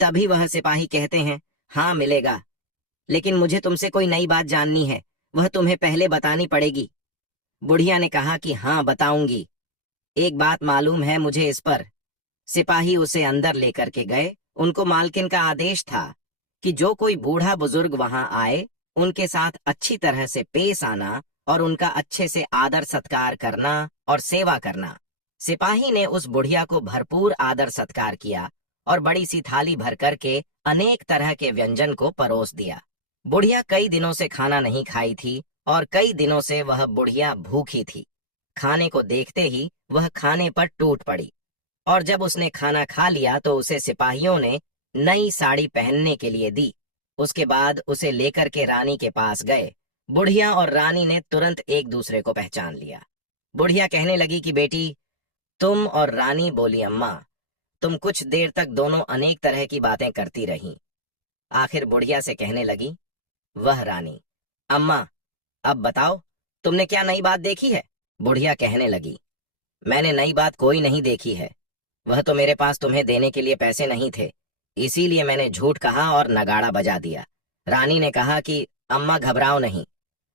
तभी वह सिपाही कहते हैं, हाँ मिलेगा, लेकिन मुझे तुमसे कोई नई बात जाननी है, वह तुम्हें पहले बतानी पड़ेगी। बुढ़िया ने कहा कि हाँ बताऊंगी, एक बात मालूम है मुझे इस पर। सिपाही उसे अंदर लेकर के गए। उनको मालकिन का आदेश था कि जो कोई बूढ़ा बुजुर्ग वहां आए उनके साथ अच्छी तरह से पेश आना और उनका अच्छे से आदर सत्कार करना और सेवा करना। सिपाही ने उस बुढ़िया को भरपूर आदर सत्कार किया और बड़ी सी थाली भर करके अनेक तरह के व्यंजन को परोस दिया। बुढ़िया कई दिनों से खाना नहीं खाई थी और कई दिनों से वह बुढ़िया भूखी थी। खाने को देखते ही वह खाने पर टूट पड़ी और जब उसने खाना खा लिया तो उसे सिपाहियों ने नई साड़ी पहनने के लिए दी। उसके बाद उसे लेकर के रानी के पास गए। बुढ़िया और रानी ने तुरंत एक दूसरे को पहचान लिया। बुढ़िया कहने लगी कि बेटी, तुम और रानी बोली अम्मा, तुम कुछ देर तक दोनों अनेक तरह की बातें करती रहीं। आखिर बुढ़िया से कहने लगी, वह रानी, अम्मा अब बताओ तुमने क्या नई बात देखी है? बुढ़िया कहने लगी, मैंने नई बात कोई नहीं देखी है, वह तो मेरे पास तुम्हें देने के लिए पैसे नहीं थे, इसीलिए मैंने झूठ कहा और नगाड़ा बजा दिया। रानी ने कहा कि अम्मा घबराओ नहीं,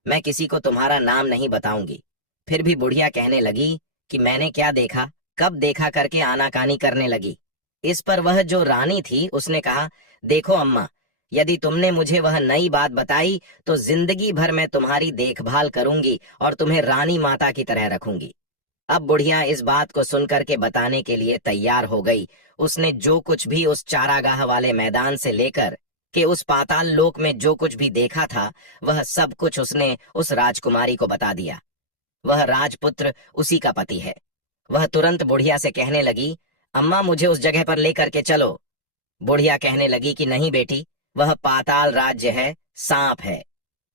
मैं किसी को तुम्हारा नाम नहीं बताऊंगी। फिर भी बुढ़िया कहने लगी कि मैंने क्या देखा, कब देखा करके आनाकानी करने लगी। इस पर वह जो रानी थी उसने कहा, देखो अम्मा, यदि तुमने मुझे वह नई बात बताई तो जिंदगी भर मैं तुम्हारी देखभाल करूंगी और तुम्हें रानी माता की तरह रखूंगी। अब बुढ़िया इस बात को सुनकर के बताने के लिए तैयार हो गई। उसने जो कुछ भी उस चारागाह वाले मैदान से लेकर के उस पाताल लोक में जो कुछ भी देखा था वह सब कुछ उसने उस राजकुमारी को बता दिया। वह राजपुत्र उसी का पति है। वह तुरंत बुढ़िया से कहने लगी, अम्मा मुझे उस जगह पर लेकर के चलो। बुढ़िया कहने लगी कि नहीं बेटी, वह पाताल राज्य है, सांप है।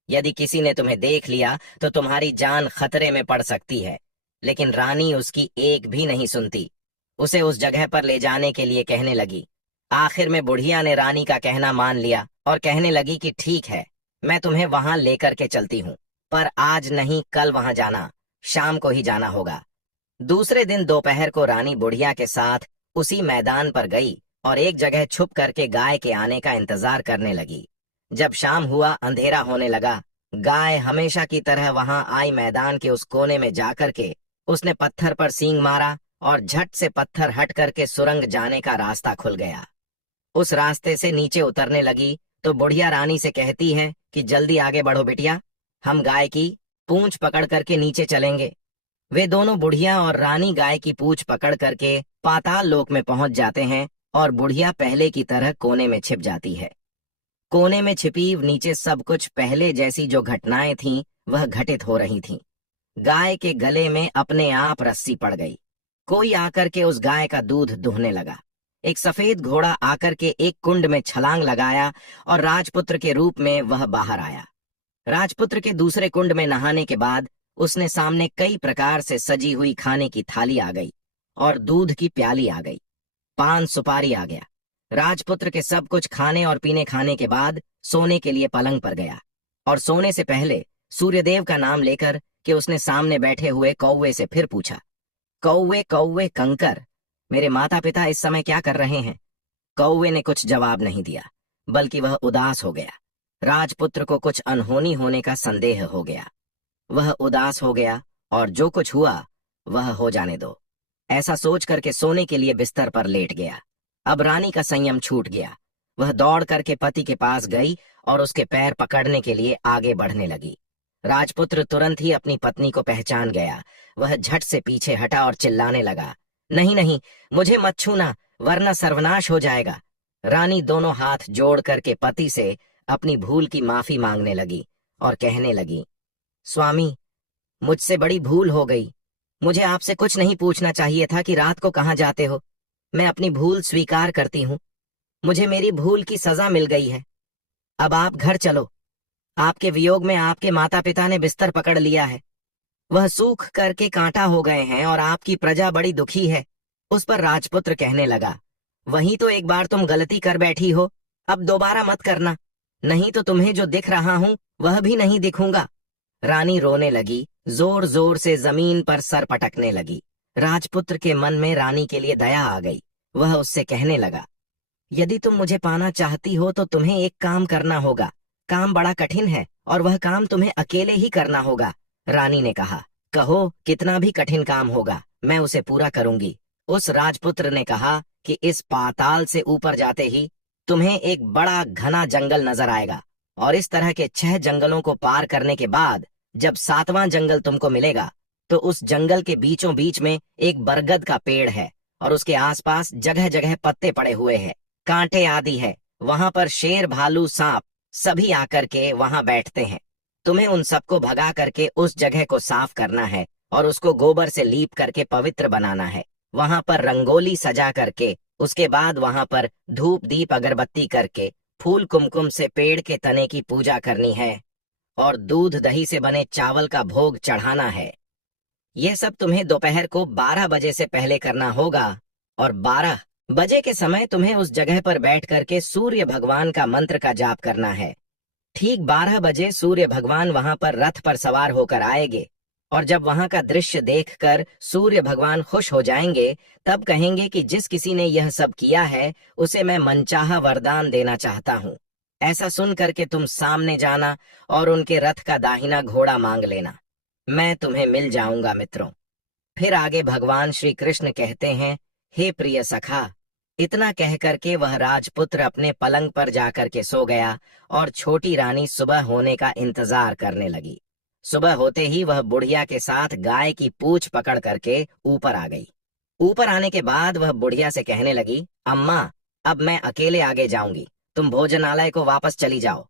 यदि किसी ने तुम्हें देख लिया तो तुम्हारी जान खतरे में पड़ सकती है। लेकिन रानी उसकी एक भी नहीं सुनती, उसे उस जगह पर ले जाने के लिए कहने लगी। आखिर में बुढ़िया ने रानी का कहना मान लिया और कहने लगी कि ठीक है, मैं तुम्हें वहां लेकर के चलती हूँ, पर आज नहीं कल वहां जाना, शाम को ही जाना होगा। दूसरे दिन दोपहर को रानी बुढ़िया के साथ उसी मैदान पर गई और एक जगह छुप करके गाय के आने का इंतजार करने लगी। जब शाम हुआ, अंधेरा होने लगा, गाय हमेशा की तरह वहां आई। मैदान के उस कोने में जाकर के उसने पत्थर पर सींग मारा और झट से पत्थर हट करके सुरंग जाने का रास्ता खुल गया। उस रास्ते से नीचे उतरने लगी तो बुढ़िया रानी से कहती है कि जल्दी आगे बढ़ो बिटिया, हम गाय की पूंछ पकड़ करके नीचे चलेंगे। वे दोनों, बुढ़िया और रानी, गाय की पूंछ पकड़ करके पाताल लोक में पहुंच जाते हैं और बुढ़िया पहले की तरह कोने में छिप जाती है। कोने में छिपी नीचे सब कुछ पहले जैसी जो घटनाएं थीं वह घटित हो रही थीं। गाय के गले में अपने आप रस्सी पड़ गई। कोई आकर के उस गाय का दूध दुहने लगा। एक सफेद घोड़ा आकर के एक कुंड में छलांग लगाया और राजपुत्र के रूप में वह बाहर आया। राजपुत्र के दूसरे कुंड में नहाने के बाद उसने सामने कई प्रकार से सजी हुई खाने की थाली आ गई और दूध की प्याली आ गई, पान सुपारी आ गया। राजपुत्र के सब कुछ खाने और पीने खाने के बाद सोने के लिए पलंग पर गया और सोने से पहले सूर्यदेव का नाम लेकर के उसने सामने बैठे हुए कौवे से फिर पूछा, कौवे कौवे कंकर, मेरे माता पिता इस समय क्या कर रहे हैं? कौवे ने कुछ जवाब नहीं दिया, बल्कि वह उदास हो गया। राजपुत्र को कुछ अनहोनी होने का संदेह हो गया। वह उदास हो गया और जो कुछ हुआ वह हो जाने दो, ऐसा सोच करके सोने के लिए बिस्तर पर लेट गया। अब रानी का संयम छूट गया। वह दौड़ करके पति के पास गई और उसके पैर पकड़ने के लिए आगे बढ़ने लगी। राजपुत्र तुरंत ही अपनी पत्नी को पहचान गया। वह झट से पीछे हटा और चिल्लाने लगा, नहीं नहीं, मुझे मत छूना, वरना सर्वनाश हो जाएगा। रानी दोनों हाथ जोड़ करके पति से अपनी भूल की माफी मांगने लगी और कहने लगी, स्वामी, मुझसे बड़ी भूल हो गई। मुझे आपसे कुछ नहीं पूछना चाहिए था कि रात को कहाँ जाते हो। मैं अपनी भूल स्वीकार करती हूँ। मुझे मेरी भूल की सजा मिल गई है। अब आप घर चलो। आपके वियोग में आपके माता पिता ने बिस्तर पकड़ लिया है। वह सूख करके कांटा हो गए हैं और आपकी प्रजा बड़ी दुखी है। उस पर राजपुत्र कहने लगा, वहीं तो एक बार तुम गलती कर बैठी हो, अब दोबारा मत करना, नहीं तो तुम्हें जो दिख रहा हूं वह भी नहीं दिखूंगा। रानी रोने लगी, जोर जोर से जमीन पर सर पटकने लगी। राजपुत्र के मन में रानी के लिए दया आ गई। वह उससे कहने लगा, यदि तुम मुझे पाना चाहती हो तो तुम्हें एक काम करना होगा। काम बड़ा कठिन है और वह काम तुम्हें अकेले ही करना होगा। रानी ने कहा, कहो, कितना भी कठिन काम होगा, मैं उसे पूरा करूंगी। उस राजपुत्र ने कहा कि इस पाताल से ऊपर जाते ही तुम्हें एक बड़ा घना जंगल नजर आएगा और इस तरह के 6 जंगलों को पार करने के बाद जब 7वां जंगल तुमको मिलेगा तो उस जंगल के बीचों बीच में एक बरगद का पेड़ है और उसके आसपास जगह जगह पत्ते पड़े हुए हैं, कांटे आदि है। वहां पर शेर, भालू, सांप सभी आकर के वहां बैठते हैं। तुम्हें उन सबको भगा करके उस जगह को साफ करना है और उसको गोबर से लीप करके पवित्र बनाना है। वहां पर रंगोली सजा करके उसके बाद वहां पर धूप दीप अगरबत्ती करके फूल कुमकुम से पेड़ के तने की पूजा करनी है और दूध दही से बने चावल का भोग चढ़ाना है। यह सब तुम्हें दोपहर को 12 बजे से पहले करना होगा और 12 बजे के समय तुम्हें उस जगह पर बैठ करके सूर्य भगवान का मंत्र का जाप करना है। ठीक 12 बजे सूर्य भगवान वहां पर रथ पर सवार होकर आएंगे और जब वहां का दृश्य देखकर सूर्य भगवान खुश हो जाएंगे, तब कहेंगे कि जिस किसी ने यह सब किया है उसे मैं मनचाहा वरदान देना चाहता हूँ। ऐसा सुन करके तुम सामने जाना और उनके रथ का दाहिना घोड़ा मांग लेना। मैं तुम्हें मिल जाऊंगा मित्रों। फिर आगे भगवान श्री कृष्ण कहते हैं, हे प्रिय सखा। इतना कह करके वह राजपुत्र अपने पलंग पर जाकर के सो गया और छोटी रानी सुबह होने का इंतजार करने लगी। सुबह होते ही वह बुढ़िया के साथ गाय की पूंछ पकड़ करके ऊपर आ गई। ऊपर आने के बाद वह बुढ़िया से कहने लगी, अम्मा, अब मैं अकेले आगे जाऊंगी, तुम भोजनालय को वापस चली जाओ।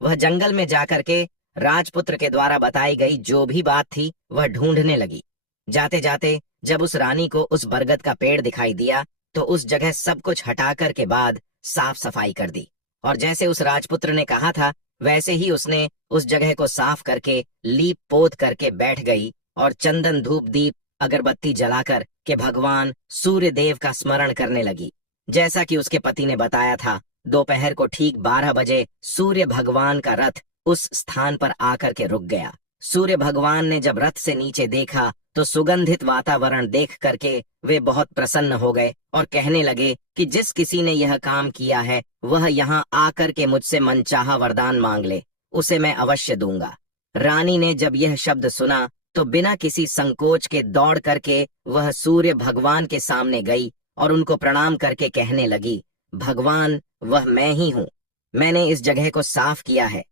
वह जंगल में जाकर के राजपुत्र के द्वारा बताई गई जो भी बात थी वह ढूंढने लगी। जाते जाते जब उस रानी को उस बरगद का पेड़ दिखाई दिया तो उस जगह सब कुछ हटाकर के बाद साफ सफाई कर दी और जैसे उस राजपुत्र ने कहा था वैसे ही उसने उस जगह को साफ करके लीप पोत करके बैठ गई और चंदन धूप दीप अगरबत्ती जलाकर के भगवान सूर्य देव का स्मरण करने लगी। जैसा कि उसके पति ने बताया था, दोपहर को ठीक 12 बजे सूर्य भगवान का रथ उस स्थान पर आकर के रुक गया। सूर्य भगवान ने जब रथ से नीचे देखा तो सुगंधित वातावरण देख करके वे बहुत प्रसन्न हो गए और कहने लगे कि जिस किसी ने यह काम किया है वह यहाँ आकर के मुझसे मनचाहा वरदान मांग ले, उसे मैं अवश्य दूंगा। रानी ने जब यह शब्द सुना तो बिना किसी संकोच के दौड़ करके वह सूर्य भगवान के सामने गई और उनको प्रणाम करके कहने लगी, भगवान, वह मैं ही हूँ, मैंने इस जगह को साफ किया है।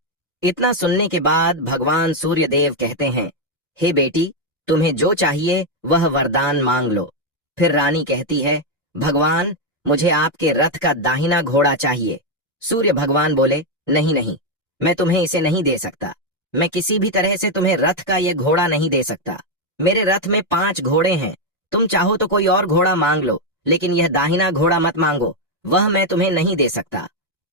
इतना सुनने के बाद भगवान सूर्य देव कहते हैं, हे बेटी, तुम्हें जो चाहिए वह वरदान मांग लो। फिर रानी कहती है, भगवान, मुझे आपके रथ का दाहिना घोड़ा चाहिए। सूर्य भगवान बोले, नहीं नहीं, मैं तुम्हें इसे नहीं दे सकता। मैं किसी भी तरह से तुम्हें रथ का यह घोड़ा नहीं दे सकता। मेरे रथ में 5 घोड़े हैं, तुम चाहो तो कोई और घोड़ा मांग लो, लेकिन यह दाहिना घोड़ा मत मांगो, वह मैं तुम्हें नहीं दे सकता।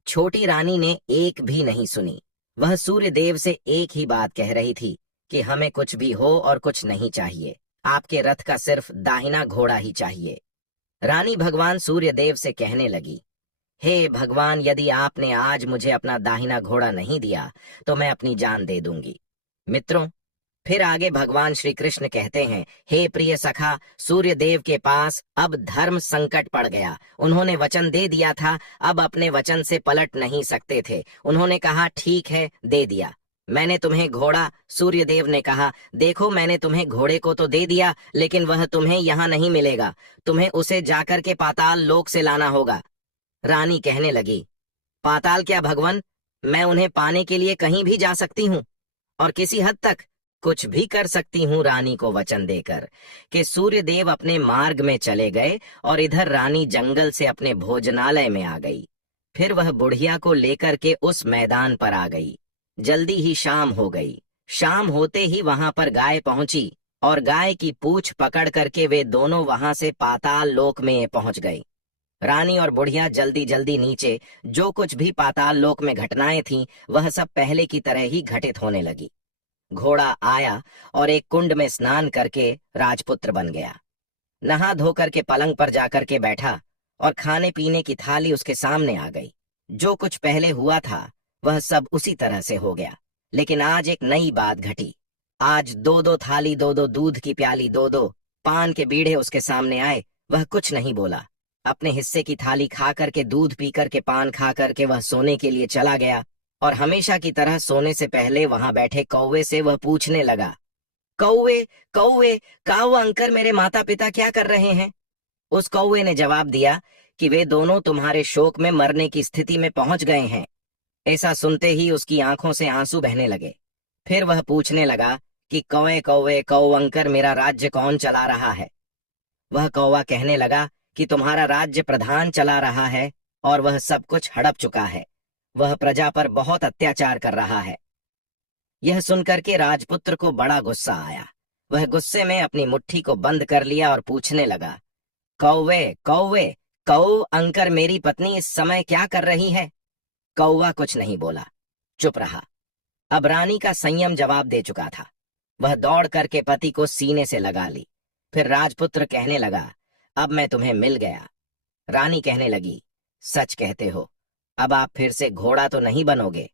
छोटी रानी ने एक भी नहीं सुनी। वह सूर्य देव से एक ही बात कह रही थी कि हमें कुछ भी हो और कुछ नहीं चाहिए, आपके रथ का सिर्फ दाहिना घोड़ा ही चाहिए। रानी भगवान सूर्य देव से कहने लगी, हे भगवान, यदि आपने आज मुझे अपना दाहिना घोड़ा नहीं दिया तो मैं अपनी जान दे दूंगी। मित्रों, फिर आगे भगवान श्री कृष्ण कहते हैं, हे प्रिय सखा, सूर्य देव के पास अब धर्म संकट पड़ गया। उन्होंने वचन दे दिया था, अब अपने वचन से पलट नहीं सकते थे। उन्होंने कहा, ठीक है, दे दिया, मैंने तुम्हें घोड़ा। सूर्य देव ने कहा, देखो, मैंने तुम्हें घोड़े को तो दे दिया, लेकिन वह तुम्हें यहाँ नहीं मिलेगा, तुम्हें उसे जाकर के पाताल लोक से लाना होगा। रानी कहने लगी, पाताल क्या भगवान, मैं उन्हें पाने के लिए कहीं भी जा सकती हूँ और किसी हद तक कुछ भी कर सकती हूँ। रानी को वचन देकर कि सूर्य देव अपने मार्ग में चले गए और इधर रानी जंगल से अपने भोजनालय में आ गई। फिर वह बुढ़िया को लेकर के उस मैदान पर आ गई। जल्दी ही शाम हो गई। शाम होते ही वहां पर गाय पहुंची और गाय की पूंछ पकड़ करके वे दोनों वहां से पाताल लोक में पहुंच गई। रानी और बुढ़िया जल्दी जल्दी नीचे जो कुछ भी पाताल लोक में घटनाएं थीं वह सब पहले की तरह ही घटित होने लगी। घोड़ा आया और एक कुंड में स्नान करके राजपुत्र बन गया। नहा धोकर के पलंग पर जाकर के बैठा और खाने पीने की थाली उसके सामने आ गई। जो कुछ पहले हुआ था वह सब उसी तरह से हो गया, लेकिन आज एक नई बात घटी। आज 2-2 थाली, 2-2 दूध की प्याली, 2-2 पान के बीड़े उसके सामने आए। वह कुछ नहीं बोला। अपने हिस्से की थाली खा करके, दूध पी करके, पान खा करके वह सोने के लिए चला गया और हमेशा की तरह सोने से पहले वहां बैठे कौवे से वह पूछने लगा, कौवे कौवे, काऊ अंकल, मेरे माता पिता क्या कर रहे हैं? उस कौवे ने जवाब दिया कि वे दोनों तुम्हारे शोक में मरने की स्थिति में पहुंच गए हैं। ऐसा सुनते ही उसकी आंखों से आंसू बहने लगे। फिर वह पूछने लगा कि कौवे कौवे, कौ अंकर, मेरा राज्य कौन चला रहा है? वह कौवा कहने लगा कि तुम्हारा राज्य प्रधान चला रहा है और वह सब कुछ हड़प चुका है। वह प्रजा पर बहुत अत्याचार कर रहा है। यह सुनकर के राजपुत्र को बड़ा गुस्सा आया। वह गुस्से में अपनी मुट्ठी को बंद कर लिया और पूछने लगा, कौवे कौवे, कौ अंकर, मेरी पत्नी इस समय क्या कर रही है? कौवा कुछ नहीं बोला, चुप रहा। अब रानी का संयम जवाब दे चुका था। वह दौड़ करके पति को सीने से लगा ली। फिर राजपुत्र कहने लगा, अब मैं तुम्हें मिल गया। रानी कहने लगी, सच कहते हो, अब आप फिर से घोड़ा तो नहीं बनोगे?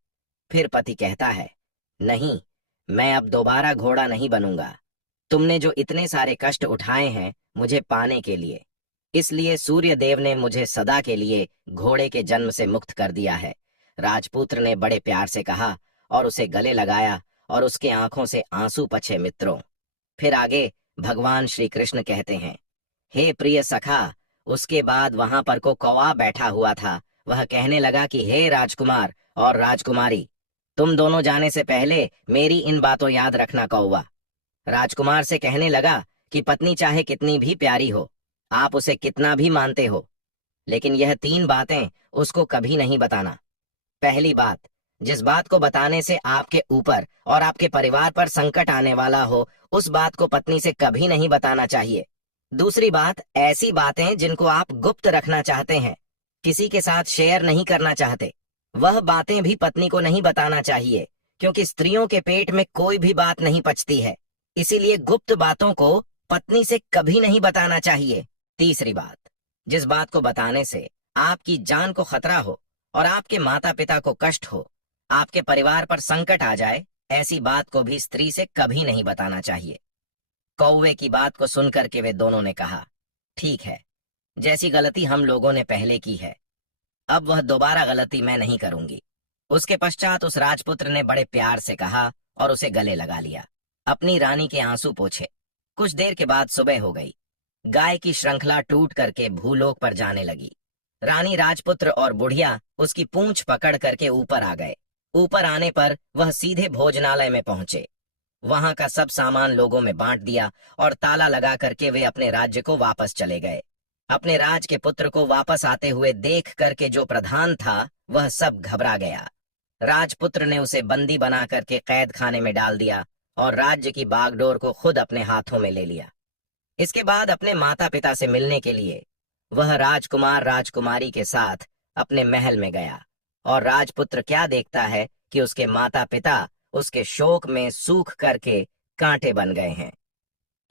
फिर पति कहता है, नहीं, मैं अब दोबारा घोड़ा नहीं बनूंगा। तुमने जो इतने सारे कष्ट उठाए हैं मुझे पाने के लिए, इसलिए सूर्य देव ने मुझे सदा के लिए घोड़े के जन्म से मुक्त कर दिया है। राजपुत्र ने बड़े प्यार से कहा और उसे गले लगाया और उसके आंखों से आंसू पछे। मित्रों, फिर आगे भगवान श्री कृष्ण कहते हैं, हे प्रिय सखा, उसके बाद वहां पर को कौवा बैठा हुआ था। वह कहने लगा कि हे राजकुमार और राजकुमारी, तुम दोनों जाने से पहले मेरी इन बातों याद रखना। कौवा राजकुमार से कहने लगा कि पत्नी चाहे कितनी भी प्यारी हो, आप उसे कितना भी मानते हो, लेकिन यह 3 बातें उसको कभी नहीं बताना। पहली बात, जिस बात को बताने से आपके ऊपर और आपके परिवार पर संकट आने वाला हो, उस बात को पत्नी से कभी नहीं बताना चाहिए। दूसरी बात, ऐसी बातें जिनको आप गुप्त रखना चाहते हैं, किसी के साथ शेयर नहीं करना चाहते, वह बातें भी पत्नी को नहीं बताना चाहिए, क्योंकि स्त्रियों के पेट में कोई भी बात नहीं पचती है। इसीलिए गुप्त बातों को पत्नी से कभी नहीं बताना चाहिए। तीसरी बात, जिस बात को बताने से आपकी जान को खतरा हो और आपके माता पिता को कष्ट हो, आपके परिवार पर संकट आ जाए, ऐसी बात को भी स्त्री से कभी नहीं बताना चाहिए। कौवे की बात को सुनकर के वे दोनों ने कहा, ठीक है, जैसी गलती हम लोगों ने पहले की है, अब वह दोबारा गलती मैं नहीं करूंगी। उसके पश्चात उस राजपुत्र ने बड़े प्यार से कहा और उसे गले लगा लिया, अपनी रानी के आंसू पोंछे। कुछ देर के बाद सुबह हो गई। गाय की श्रृंखला टूट करके भूलोक पर जाने लगी। रानी, राजपुत्र और बुढ़िया उसकी पूंछ पकड़ करके ऊपर आ गए। ऊपर आने पर वह सीधे भोजनालय में पहुंचे। वहां का सब सामान लोगों में बांट दिया और ताला लगा करके वे अपने राज्य को वापस चले गए। अपने राज के पुत्र को वापस आते हुए देख करके जो प्रधान था वह सब घबरा गया। राजपुत्र ने उसे बंदी बना करके कैद खाने में डाल दिया और राज्य की बागडोर को खुद अपने हाथों में ले लिया। इसके बाद अपने माता पिता से मिलने के लिए वह राजकुमार राजकुमारी के साथ अपने महल में गया और राजपुत्र क्या देखता है कि उसके माता पिता उसके शोक में सूख करके कांटे बन गए हैं।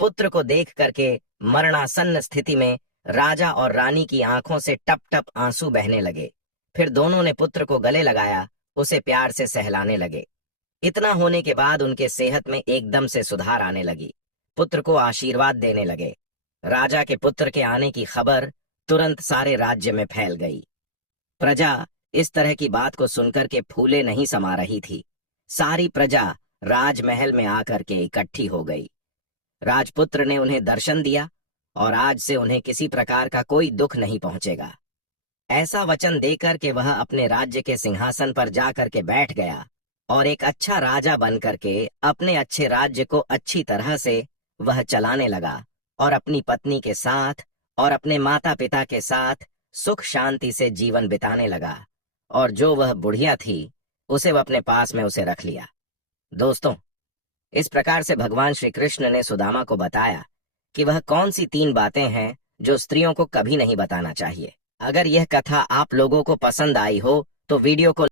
पुत्र को देख करके मरणासन्न स्थिति में राजा और रानी की आंखों से टप टप आंसू बहने लगे। फिर दोनों ने पुत्र को गले लगाया, उसे प्यार से सहलाने लगे। इतना होने के बाद उनके सेहत में एकदम से सुधार आने लगी। पुत्र को आशीर्वाद देने लगे। राजा के पुत्र के आने की खबर तुरंत सारे राज्य में फैल गई। प्रजा इस तरह की बात को सुनकर के फूले नहीं समा रही थी। सारी प्रजा राजमहल में आकर के इकट्ठी हो गई। राजपुत्र ने उन्हें दर्शन दिया और आज से उन्हें किसी प्रकार का कोई दुख नहीं पहुंचेगा, ऐसा वचन देकर के वह अपने राज्य के सिंहासन पर जाकर के बैठ गया और एक अच्छा राजा बनकर के अपने अच्छे राज्य को अच्छी तरह से वह चलाने लगा और अपनी पत्नी के साथ और अपने माता पिता के साथ सुख शांति से जीवन बिताने लगा। और जो वह बुढ़िया थी उसे वह अपने पास में उसे रख लिया। दोस्तों, इस प्रकार से भगवान श्री कृष्ण ने सुदामा को बताया कि वह कौन सी 3 बातें हैं जो स्त्रियों को कभी नहीं बताना चाहिए। अगर यह कथा आप लोगों को पसंद आई हो तो वीडियो को